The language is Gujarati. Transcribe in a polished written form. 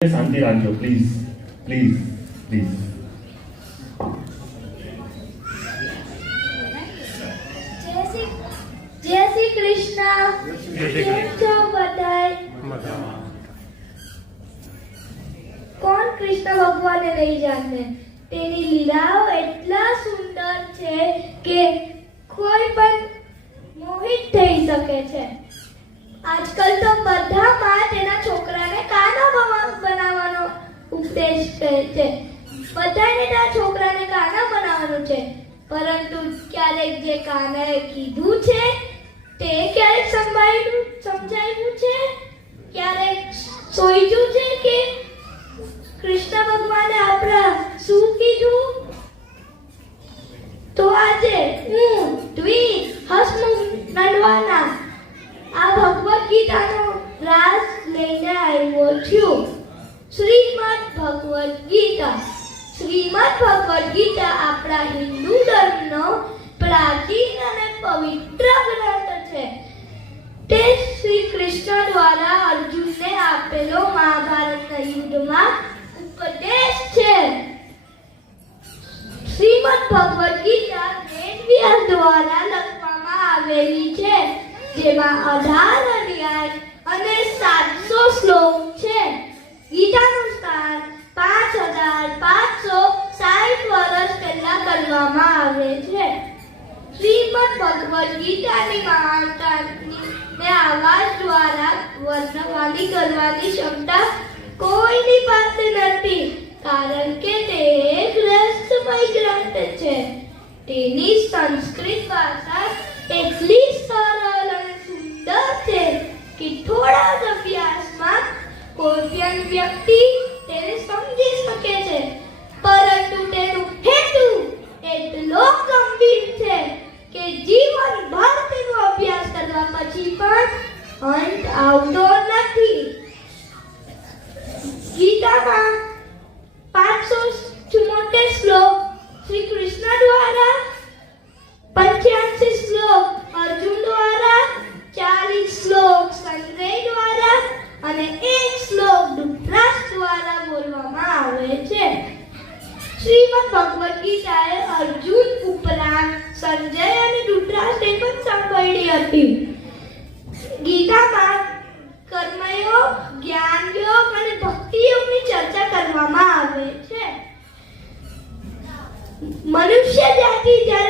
શાંતિ રાખજો પ્લીઝ પ્લીઝ પ્લીઝ. જય શ્રી કૃષ્ણ. કેમ છો બધાય? કોણ કૃષ્ણ ભગવાને નહીં જાણે? તેની લીલાઓ એટલા સુંદર છે કે કોઈ પણ મોહિત થઈ શકે છે. આજકાલ તો બધા માં તેના છોકરાને કાનો બનાવવાનો ઉપદેશ કરે છે. બધાને તેના છોકરાને કાનો બનાવવાનું છે, પરંતુ ક્યારેક જે કાનાએ કીધું છે તે ક્યારેક સમજાવ્યું છે, ક્યારેક સોચ્યું છે કે કૃષ્ણ ભગવાને આપણા શું કીધું. તો આજે હું હસમુખ નંદવાના આ ભગવદ ગીતાનો રાસ લઈને આવ્યો છું. શ્રીમદ ભગવદ ગીતા. શ્રીમદ ભગવદ ગીતા આપણા હિન્દુ ધર્મનો પ્રાચીન અને પવિત્ર ગ્રંથ છે. તે શ્રી કૃષ્ણ દ્વારા અર્જુનને આપેલો મહાભારતના યુદ્ધમાં ઉપદેશ છે. શ્રીમદ ભગવદ ગીતા વેદવ્યાસ દ્વારા લખવામાં આવેલી છે, જેમાં 18 અધ્યાય અને 700 શ્લોક છે. ગીતાનું સ્થાન 5560 વર્ષ પહેલા કરવામાં આવે છે. શ્રીમદ ભગવદ ગીતાની મહાનતાને આવાજ દ્વારા વર્ણવવાની કરવાની ક્ષમતા કોઈની પાસે નથી, કારણ કે તે એક રહસ્યમય ગ્રંથ છે. તેની સંસ્કૃત ભાષા એટલી સરળ અને સુંદર છે કે થોડા જ અભ્યાસમાં કોઈ પણ વ્યક્તિ તેને સમજી શકે છે, પરંતુ તેનો હેતુ એટલો ગંભીર છે કે જીવનભર તેનો અભ્યાસ કરવા પછી પણ અંત આવતો નથી. ગીતામાં 574 શ્લોક શ્રી કૃષ્ણ દ્વારા, 85 શ્લોક અર્જુન દ્વારા, 40 શ્લોક સંજય દ્વારા અને 1 શ્લોક ધૃતરાષ્ટ્ર દ્વારા બોલવામાં આવે છે. શ્રીમદ ભગવદ ગીતાએ અર્જુન ઉપરાંત સંજય અને ધૃતરાષ્ટ્રે પણ સાંભળી હતી. ગીતામાં કર્મયોગ, જ્ઞાન યોગ અને ભક્તિ યોગની ચર્ચા કરવામાં આવે છે. મનુષ્ય જાતિ જ્યારે